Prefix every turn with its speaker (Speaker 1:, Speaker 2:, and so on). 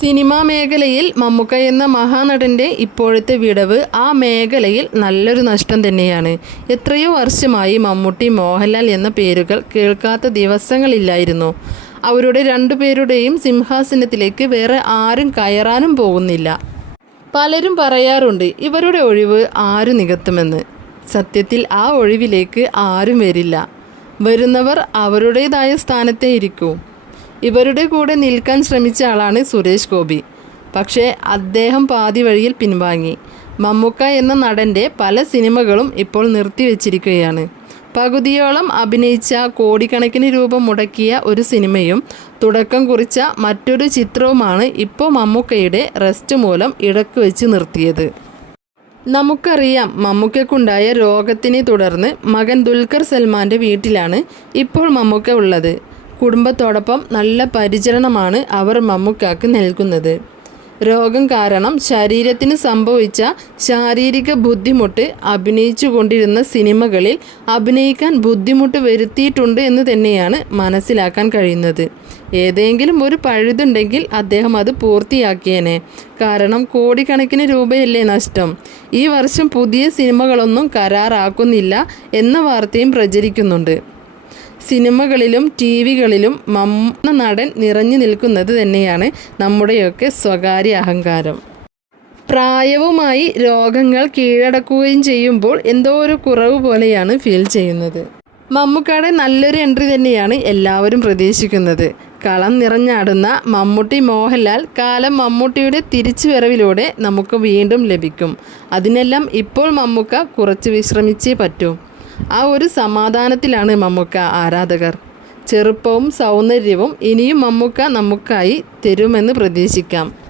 Speaker 1: Cinema മേഖലയിൽ മമ്മൂക്ക എന്ന മഹാനടന്റെ ഇപ്പോഴത്തെ വിടവ് ആ മേഖലയിൽ നല്ലൊരു നഷ്ടം തന്നെയാണ്. എത്രയോ വർഷമായി മമ്മൂട്ടി മോഹൻലാൽ എന്ന പേരുകൾ കേൾക്കാത്ത ദിവസങ്ങളില്ലായിരുന്നു. അവരുടെ രണ്ടുപേരുടെയും സിംഹാസനത്തിലേക്ക് വേറെ ആരും കയറാനും പോകുന്നില്ല. പലരും പറയാറുണ്ട് ഇവരുടെ ഒഴിവ് ആരു നികത്തുമെന്ന്. സത്യത്തിൽ ആ ഒഴിവിലേക്ക് ആരും വരില്ല. വരുന്നവർ അവരുടേതായ സ്ഥാനത്തേ ഇരിക്കൂ ഇവരുടെ കൂടെ നിൽക്കാൻ ശ്രമിച്ച ആളാണ് സുരേഷ് ഗോപി. പക്ഷേ അദ്ദേഹം പാതി വഴിയിൽ പിൻവാങ്ങി. മമ്മൂക്ക എന്ന നടന്റെ പല സിനിമകളും ഇപ്പോൾ നിർത്തിവെച്ചിരിക്കുകയാണ് പകുതിയോളം അഭിനയിച്ച കോടിക്കണക്കിന് രൂപ മുടക്കിയ ഒരു സിനിമയും തുടക്കം കുറിച്ച മറ്റൊരു ചിത്രവുമാണ് ഇപ്പോൾ മമ്മൂക്കയുടെ റെസ്റ്റ് മൂലം ഇടയ്ക്ക് വെച്ച് നിർത്തിയത്. നമുക്കറിയാം മമ്മൂക്കയ്ക്കുണ്ടായ രോഗത്തിനെ തുടർന്ന് മകൻ ദുൽഖർ സൽമാന്റെ വീട്ടിലാണ് ഇപ്പോൾ മമ്മൂക്ക ഉള്ളത്. കുടുംബത്തോടൊപ്പം നല്ല പരിചരണമാണ് അവർ മമ്മൂക്കാക്ക് നൽകുന്നത്. രോഗം കാരണം ശരീരത്തിന് സംഭവിച്ച ശാരീരിക ബുദ്ധിമുട്ട് അഭിനയിച്ചു കൊണ്ടിരുന്ന സിനിമകളിൽ അഭിനയിക്കാൻ ബുദ്ധിമുട്ട് വരുത്തിയിട്ടുണ്ട് എന്ന് തന്നെയാണ് മനസ്സിലാക്കാൻ കഴിയുന്നത്. ഏതെങ്കിലും ഒരു പഴുതുണ്ടെങ്കിൽ അദ്ദേഹം അത് പൂർത്തിയാക്കിയേനെ. കാരണം കോടിക്കണക്കിന് രൂപയല്ലേ നഷ്ടം. ഈ വർഷം പുതിയ സിനിമകളൊന്നും കരാറാക്കുന്നില്ല എന്ന വാർത്തയും പ്രചരിക്കുന്നുണ്ട്. സിനിമകളിലും ടി വികളിലും മമ്മ നടൻ നിറഞ്ഞു നിൽക്കുന്നത് തന്നെയാണ് നമ്മുടെയൊക്കെ സ്വകാര്യ അഹങ്കാരം. പ്രായവുമായി രോഗങ്ങൾ കീഴടക്കുകയും ചെയ്യുമ്പോൾ എന്തോ ഒരു കുറവ് പോലെയാണ് ഫീൽ ചെയ്യുന്നത്. മമ്മൂക്കയുടെ നല്ലൊരു എൻട്രി തന്നെയാണ് എല്ലാവരും പ്രതീക്ഷിക്കുന്നത്. കളം നിറഞ്ഞാടുന്ന മമ്മൂട്ടി മോഹൻലാൽ കാലം മമ്മൂട്ടിയുടെ തിരിച്ചുവരവിലൂടെ നമുക്ക് വീണ്ടും ലഭിക്കും. അതിനെല്ലാം ഇപ്പോൾ മമ്മൂക്ക കുറച്ച് വിശ്രമിച്ചേ പറ്റൂ. ആ ഒരു സമാധാനത്തിലാണ് മമ്മൂക്ക ആരാധകർ. ചെറുപ്പവും സൗന്ദര്യവും ഇനിയും മമ്മൂക്ക നമുക്കായി തരുമെന്ന് പ്രതീക്ഷിക്കാം.